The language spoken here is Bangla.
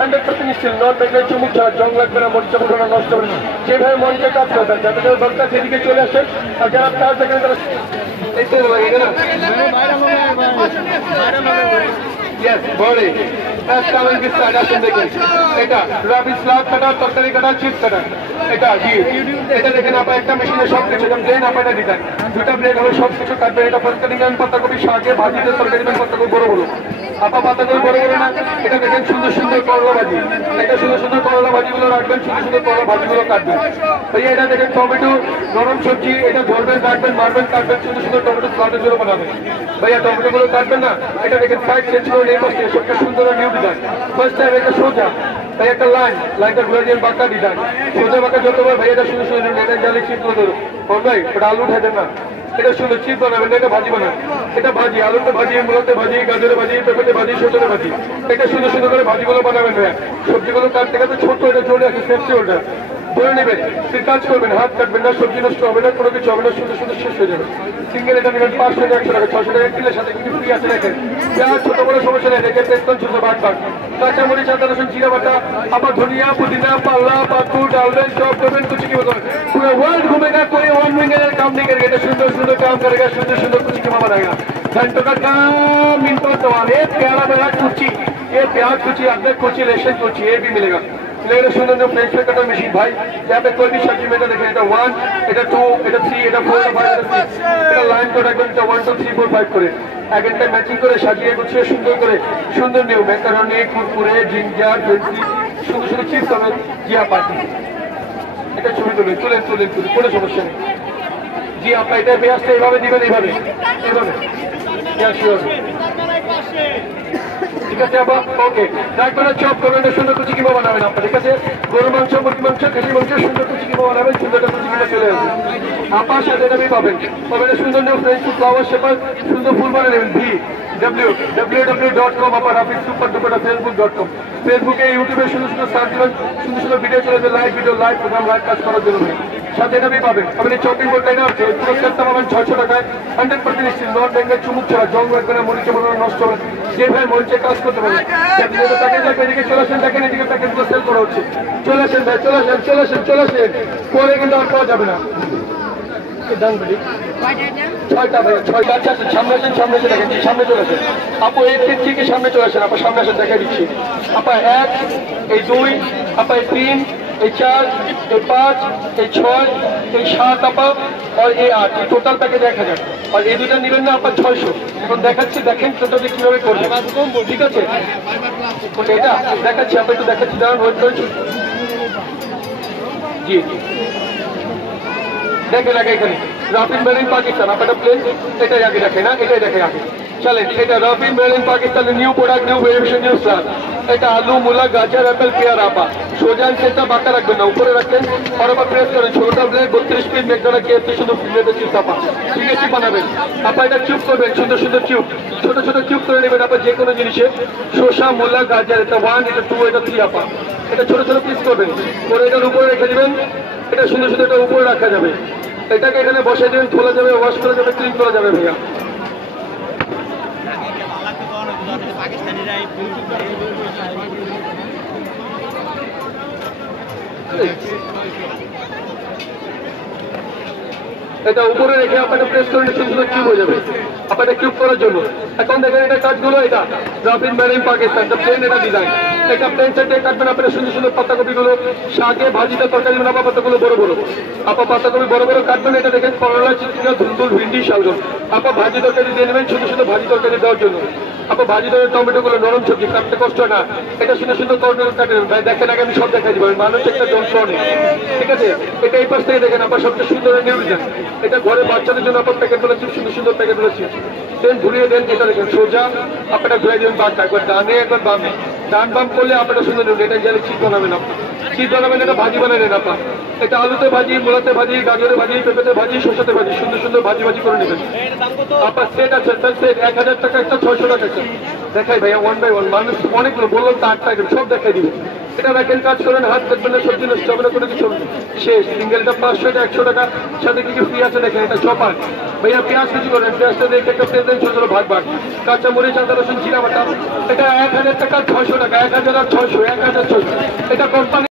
100% স্টিল, নন মেঘের চুমুক ছাড়া, জং লাগবে না, মরিচা পুরোনো নষ্ট হবে না। যেভাবে মঞ্চে কাজ করবেন যাতে যারা দরকার সেদিকে চলে আসেন, আর যারা কাজ দেখেন তারা বড়ে এটা রাবিস লাভ কাটা, তরকারি কাটা, চিপস কাটা, এটা এটা দেখেন আপনার একটা মেশিনে সব কিছু ব্লেড আপনারা দিতেন, দুটা ব্লেড হলে সব কিছু কাটবেন। এটা তরকারি নেন পাতাকপি, শাকে ভাজিতে তরকারি নেন পাতাকপি বড় বড়, আপা পাতাকপি বড় বড় না। এটা দেখেন সুন্দর সুন্দর করলা ভাজি, এটা সুন্দর সুন্দর করলা ভাজিগুলো রাখবেন, সুন্দর সুন্দর করলা ভাজিগুলো কাটবেন। ভাইয়া এটা দেখেন টমেটো নরম সবজি, এটা ধরবেন রাখবেন মারবেন কাটবেন, সুন্দর সুন্দর টমেটো স্লাডগুলো বানাবেন। ভাইয়া টমেটো গুলো কাটবেন না, এটা দেখেন সাইড চেঞ্জ করে নেই পাশে সবটা সুন্দর নিউ ডিজাইন। ফার্স্ট টাইম এটা সোজা, ভাই একটা লাইনটা ঘুরে দিয়ে বাঁকা ডিজাইন, সোজা বাঁকা যতবার ভাই এটা সুন্দর সুন্দর এটা জালি চিপ করে ধরো ভাই, ওটা আলু উঠাবেন না, এটা সুন্দর চিপ বানাবেন, এটা ভাজি বানাবেন, এটা ভাজি আলুতে ভাজি, মূলাতে ভাজি, গাজরে ভাজি, পেঁপেতে ভাজি, সজনে ভাজি, এটা সুন্দর সুন্দর করে ভাজিগুলো বানাবেন। ভাইয়া সবজিগুলো কাটতে কাটতে ছোট্ট এটা চলে আসে সেফটি ওটা ধরে নেবেন, কাজ করবেন, হাত কাটবেন না, সবজি নষ্ট হবে না, কোনো কিছু হবে না, সুন্দর সুন্দর শেষ হয়ে যাবে। সিঙ্গেল এটা নেবেন 500 টাকা, 100 টাকা, 600 টাকা কিলোর সাথে কিন্তু ফ্রি আছে। দেখেন যা ছোট বড় সমস্যা নেই, দেখেন বেতন ছোট বাট বাট, কাঁচামরিচ, আদা রসুন, জিরা বাটা, আবার ধনিয়া পুদিনা পাল্লা পাতু डालবেন, चॉप করবেন, कुछ की बोलो पूरा वर्ल्ड घूमेगा, कोई 1 महीने काम नहीं करेगा, এটা সুন্দর সুন্দর काम करेगा, সুন্দর সুন্দর कुछ की मामा रहेगा। घंटों का काम मिनटों सवाल, एक प्यारा बड़ा कुची, ये प्याज कुची, अदरक कुची, लहसुन कुची, ये भी मिलेगा। लेकिन सुंदर जो फ्रेंच फ्राई कटर मशीन भाई, यहाँ पे कोई भी सब्जी में देखें, এটা 1, এটা 2, এটা 3, এটা 4, এটা 5, এটা 6, এটা লাইন করে রাখবেন, এটা 1 2 3 4 5 করে এক একটা ম্যাচিং করে সাজিয়ে গুছিয়ে সুন্দর করে সুন্দর নিউ ম্যাকারনি, কুরকুরে, জিঞ্জার, পেন্সি, সুন্দর সুন্দর চিপস হবে। জিয়া পার্টি এটা ছবি তুলেন তুলেন তুলেন তুলেন, কোনো সমস্যা নেই। জি আপা এটা পেঁয়াজটা এইভাবে দিবেন, এইভাবে এইভাবে, ঠিক আছে আপা, ওকে। তারপরে চপ করবেন, সুন্দর কুচি কিমা বানাবেন আপা, ঠিক আছে। গরু মাংস, মুরগি মাংস, খাসি মাংস, সুন্দর কুচি কিমা বানাবেন, সুন্দরটা কুচি কিমা চলে আসবে। আপার সাথে এটা পাবেন, তবে এটা সুন্দর নিউ ফ্রেঞ্চ ফ্লাওয়ার শেপার, সুন্দর ফুল বানিয়ে নেবেন। www.com আপা রাফিক সুপার ডুপার facebook.com, ফেসবুকে ইউটিউবে সুন্দর সুন্দর সার্চ দিবেন, সুন্দর সুন্দর ভিডিও চলে যাবে, live video, live program, live কাজ করার জন্য সাথে এটা পাবেন। আপনি চপিং বোর্ডটা এটা হচ্ছে পুরস্কারটা পাবেন 600 টাকায়, 100% স্টিল, নন মেঘের চুমুক ছাড়া, জং লাগবে না, মরিচা পুরোনো নষ্ট হবে না, যেভাবে মরিচে কাজ করতে পারবেন। প্যাকেজ লাগবে, এদিকে চলে আসেন, দেখেন এদিকে প্যাকেজগুলো সেল করা হচ্ছে, চলে আসেন ভাই, চলে আসেন চলে আসেন চলে আসেন, পরে কিন্তু আর পাওয়া যাবে না। ছয়টা ভাই, ছয়টা। আচ্ছা আচ্ছা, সামনে আসেন, সামনে এসে দেখেন, সামনে চলে আসেন আপু, এই 3 থেকে সামনে চলে আসেন আপা, সামনে আসেন দেখা দিচ্ছি আপা। 1, এই 2, আপা এই 3, এই 4, এই 5, এই 6, এই 7 আপা, আর এই 8, এই টোটাল প্যাকেজ 1000। আর এই দুটা নেবেন না আপা 600। এখন দেখাচ্ছি, দেখেন টোটালি কিভাবে করবেন, ঠিক আছে। এটা দেখাচ্ছি আপা, একটু দেখাচ্ছি, দাঁড়ান ওয়েট করছি। জি দেখেন আগে এখানে রাফিন মেরিন পাকিস্তান, আপনারা প্লেন এটাই আগে দেখেন না, এটাই দেখে আগে চলেন। এটা রাফিন মেরিন পাকিস্তানের new product, new variation, new star. এটা আলু, মূলা, গাজর, অ্যাপেল, পেয়ারা আপা, সোজা সেটা বাঁকা রাখবেন না, উপরে রাখবেন, আর আবার প্রেস করেন, ছোটা প্লেট 32 পিস মেঘদানা কেএফসি সুন্দর প্লেটের চিপস আপা, ঠিক আছে বানাবেন আপা। এটা কিউব করবেন, সুন্দর সুন্দর কিউব, ছোট ছোট কিউব করে নেবেন আপা, যে কোনো জিনিসে শসা, মূলা, গাজর, এটা 1, এটা 2, এটা 3 আপা, এটা ছোট ছোট পিস করবেন, করে এটার উপরে রেখে দিবেন। এটা সুন্দর সুন্দর এটা উপরে রাখা যাবে, এটাকে এখানে বসে দেবেন, খোলা যাবে, ওয়াশ করা যাবে, ক্লিন করা যাবে ভাইয়া। এটা উপরে রেখে আপনাকে প্রেস করে সুন্দর কিউব হয়ে যাবে আপনাকে কিউব করার জন্য। এখন দেখেন এটা কাজগুলো, এটা রাফিন মেরিন পাকিস্তান, প্লেন এটা ডিজাইন, এটা প্লেন সেটে কাটবেন আপনারা সুন্দর সুন্দর পাতাকপিগুলো, শাকে ভাজিতে তরকারি আপা পাতাগুলো বড় বড় আপা, পাতাকপি বড় বড় কাটবেন। এটা দেখেন করলা, চিচিঙ্গা, ধুন্দুল, ভিন্ডি, শালগম আপা, ভাজি তরকারি দিয়ে নেবেন, সুন্দর সুন্দর ভাজি তরকারি দেওয়ার জন্য আপা। ভাজি তরকারি টমেটোগুলো নরম সবজি, কাটতে কষ্ট না, এটা সুন্দর সুন্দর টমেটো কাটেন ভাই, দেখেন আগে আমি সব দেখাই দিব, মানুষ একটা যন্ত্র অনেক, ঠিক আছে। এটা এই পাশ থেকে দেখেন আপা, সবচেয়ে সুন্দর নিউ ডিজাইন, এটা ঘরে বাচ্চাদের জন্য আপনার প্যাকেট বলেছি, সুন্দর সুন্দর প্যাকেট বলেছি, দেন ঘুরিয়ে দেন। এটা দেখেন সোজা আপনারা ঘুরিয়ে দেবেন, বাদ একবার ডানে একবার বামে, ডান বাম করলে আপনারা সুন্দর নেবেন। এটা গেলে চিজ বানাবেন আপনি, চিজ বানাবেন, এটা ভাজি বানাবেন আপা, এটা আলুতে ভাজি, মূলাতে ভাজি, গাজরে ভাজি, পেঁপেতে ভাজি, শসাতে ভাজি, সুন্দর সুন্দর ভাজি ভাজি করে নেবেন আপা। সেট আছে স্যার, সেট 1000 টাকা একটা, 600 টাকা একটা দেখাই ভাইয়া, 1 বাই 1 মানুষ অনেকগুলো বললাম তো 8টা আইটেম সব দেখাই দিবে। এটা দেখেন কাজ করেন, হাত দেখবেন না, সবজি নষ্ট হবে না, কোনো কিছু হবে না। শেষ। সিঙ্গেলটা 500, এটা 100 টাকা। সাথে কি কি ফ্রি আছে দেখেন, এটা চপার। ভাইয়া পেঁয়াজ কিছু করেন, পেঁয়াজটা দেখে একটা পেঁয়াজ দেন, ছোট ছোট ভাগ ভাগ। কাঁচা মরিচ, আদা রসুন, জিরা বাটা। এটা 1000 টাকা 600 টাকা, 1000 আর 600, 1600। এটা কোম্পানি